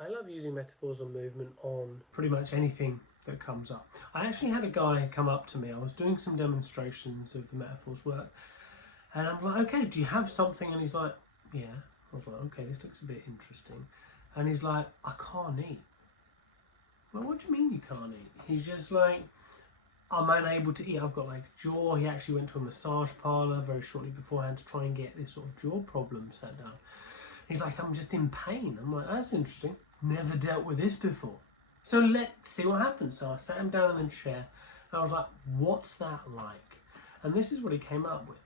I love using metaphors on movement on pretty much anything that comes up. I actually had a guy come up to me. I was doing some demonstrations of the metaphors work, and I'm like, okay, do you have something? And he's like, yeah. I was like, okay, this looks a bit interesting. And he's like, I can't eat. Well, what do you mean you can't eat? He's just like, I'm unable to eat. I've got like jaw. He actually went to a massage parlour very shortly beforehand to try and get this sort of jaw problem set down. He's like, I'm just in pain. I'm like, that's interesting. Never dealt with this before. So let's see what happens. So I sat him down in the chair and I was like, what's that like? And this is what he came up with.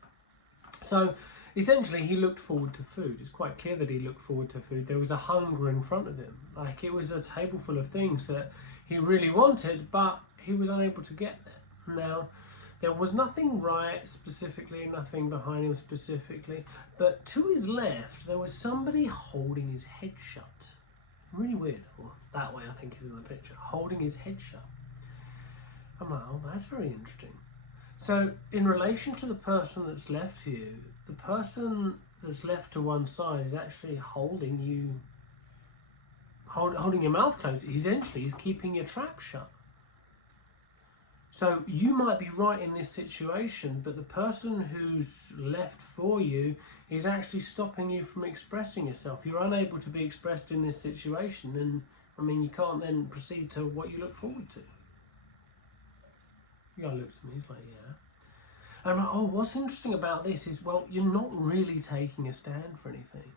So essentially he looked forward to food. It's quite clear that he looked forward to food. There was a hunger in front of him. Like it was a table full of things that he really wanted, but he was unable to get there. Now, there was nothing right specifically, nothing behind him specifically, but to his left, there was somebody holding his head shut. Really weird. Well, that way I think is in the picture. Holding his head shut. I'm like, oh, that's very interesting. So, in relation to the person that's left you, the person that's left to one side is actually holding you, holding your mouth closed. Essentially, he's keeping your trap shut. So you might be right in this situation, but the person who's left for you is actually stopping you from expressing yourself. You're unable to be expressed in this situation, and I mean, you can't then proceed to what you look forward to. The guy looks at me, he's like, yeah. And I'm like, oh, what's interesting about this is, well, you're not really taking a stand for anything.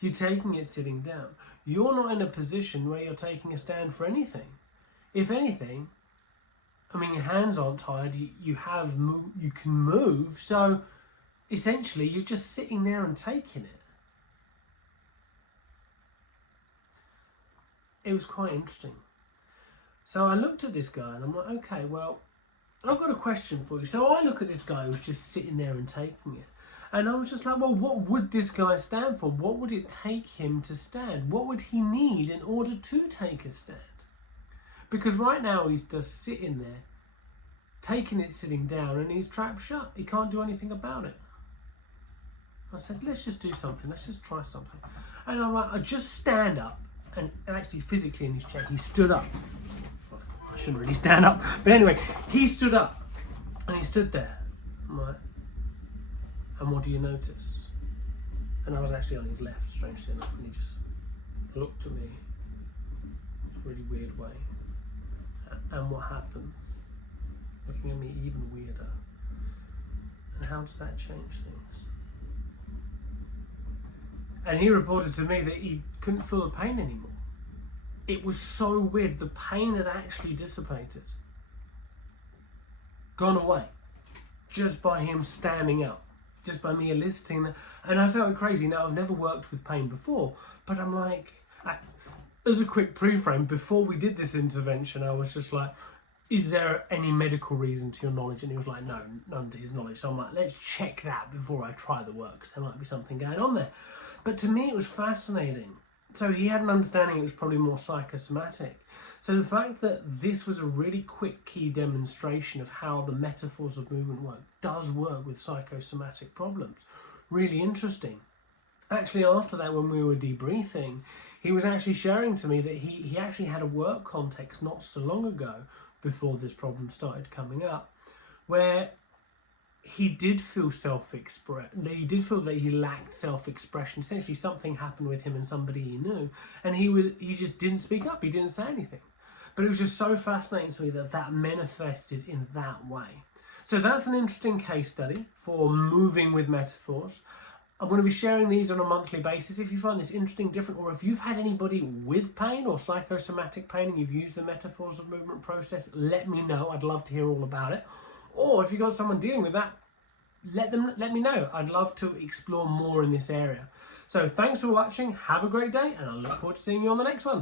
You're taking it sitting down. You're not in a position where you're taking a stand for anything. If anything, I mean, your hands aren't tired, you can move, so essentially you're just sitting there and taking it. It was quite interesting. So I looked at this guy and I'm like, okay, well, I've got a question for you. So I look at this guy who's just sitting there and taking it. And I was just like, well, what would this guy stand for? What would it take him to stand? What would he need in order to take a stand? Because right now he's just sitting there, taking it sitting down, and he's trapped shut. He can't do anything about it. I said, let's just do something. Let's just try something. And I'm like, I just stand up. And actually physically in his chair, he stood up. I shouldn't really stand up. But anyway, he stood up. And he stood there. I'm like, and what do you notice? And I was actually on his left, strangely enough. And he just looked at me in a really weird way. And what happens? Looking at me even weirder. And how does that change things? And he reported to me that he couldn't feel the pain anymore. It was so weird. The pain had actually dissipated. Gone away. Just by him standing up. Just by me eliciting that. And I felt crazy. Now, I've never worked with pain before. But I'm like, as a quick pre-frame, before we did this intervention, I was just like, is there any medical reason to your knowledge? And he was like, no, none to his knowledge. So I'm like, let's check that before I try the work, because there might be something going on there. But to me, it was fascinating. So he had an understanding it was probably more psychosomatic. So the fact that this was a really quick key demonstration of how the metaphors of movement work does work with psychosomatic problems, really interesting. Actually, after that, when we were debriefing, he was actually sharing to me that he actually had a work context not so long ago, before this problem started coming up, where he did feel he did feel that he lacked self-expression. Essentially, something happened with him and somebody he knew, and he just didn't speak up. He didn't say anything. But it was just so fascinating to me that manifested in that way. So that's an interesting case study for moving with metaphors. I'm going to be sharing these on a monthly basis. If you find this interesting, different, or if you've had anybody with pain or psychosomatic pain and you've used the metaphors of movement process, let me know. I'd love to hear all about it. Or if you've got someone dealing with that, let me know. I'd love to explore more in this area. So thanks for watching. Have a great day, and I look forward to seeing you on the next one.